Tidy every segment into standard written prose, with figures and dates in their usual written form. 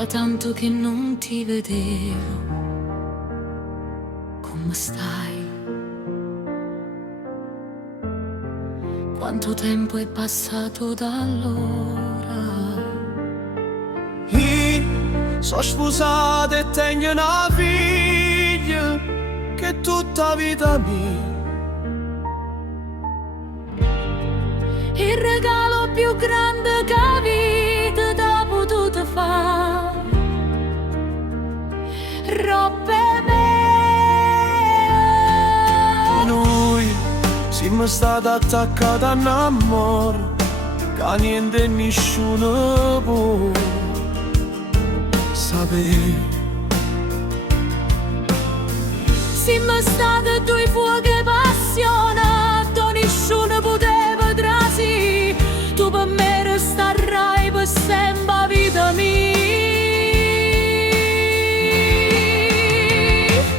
da tanto che non ti vedevo. Come stai? Quanto tempo è passato da allora? Io sono sposato e tengo una figlia che è tutta vita mia. Il regalo più grande che la vita t'ha potuto fare, robe me. Noi siamo stati attaccati a un amore che niente e nessuno può sapere. Siamo stati due fuochi appassionati, nessuno poteva trasì. Tu per me resterai per sempre vita mia.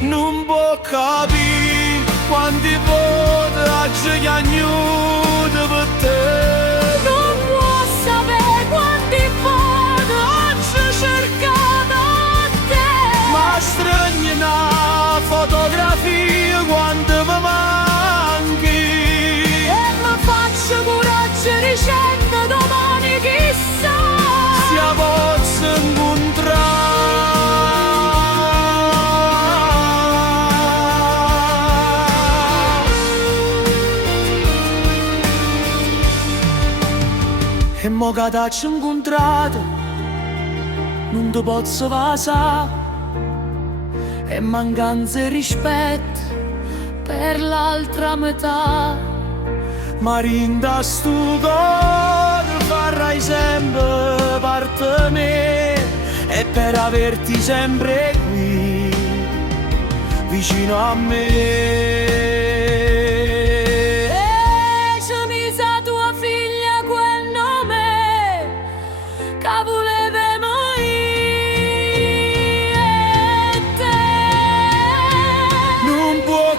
Non può capire quanti voti oggi agnuto per te. Non può sapere quanti voti oggi cercato a te. Ma stragna una fotografia quando mi manchi. E mi faccio coraggio dicendo domani chissà Se la posso incontrare. E mo che t'ho incontrato non ti posso passare. E mancanza di rispetto per l'altra metà. Ma rinda stu cor farai sempre parte me. E per averti sempre qui vicino a me.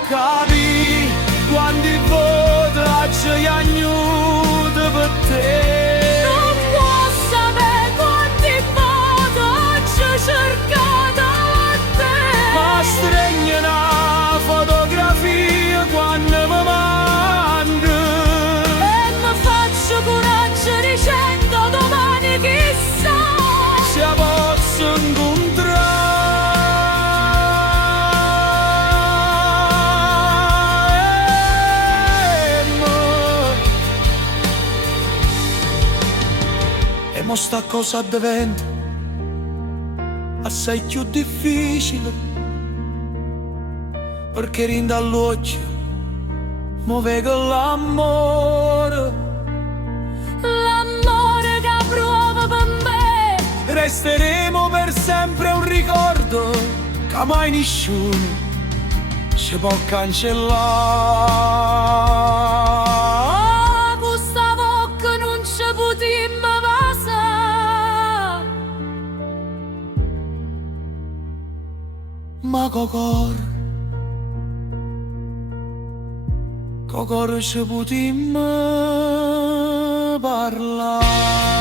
Capì quanti voti oggi agnuto per te. Non può sapere quanti voti oggi cercato a te. Ma stringi una fotografia quando mi manca. E mi faccio coraggio dicendo domani chissà se la posso incontrare. Ma sta cosa diventa assai più difficile, perché rinda all'occhio mo vedo l'amore. L'amore che provo per me. Resteremo per sempre un ricordo che mai nessuno ci può cancellare. Ma cocor ci potremmo parlare.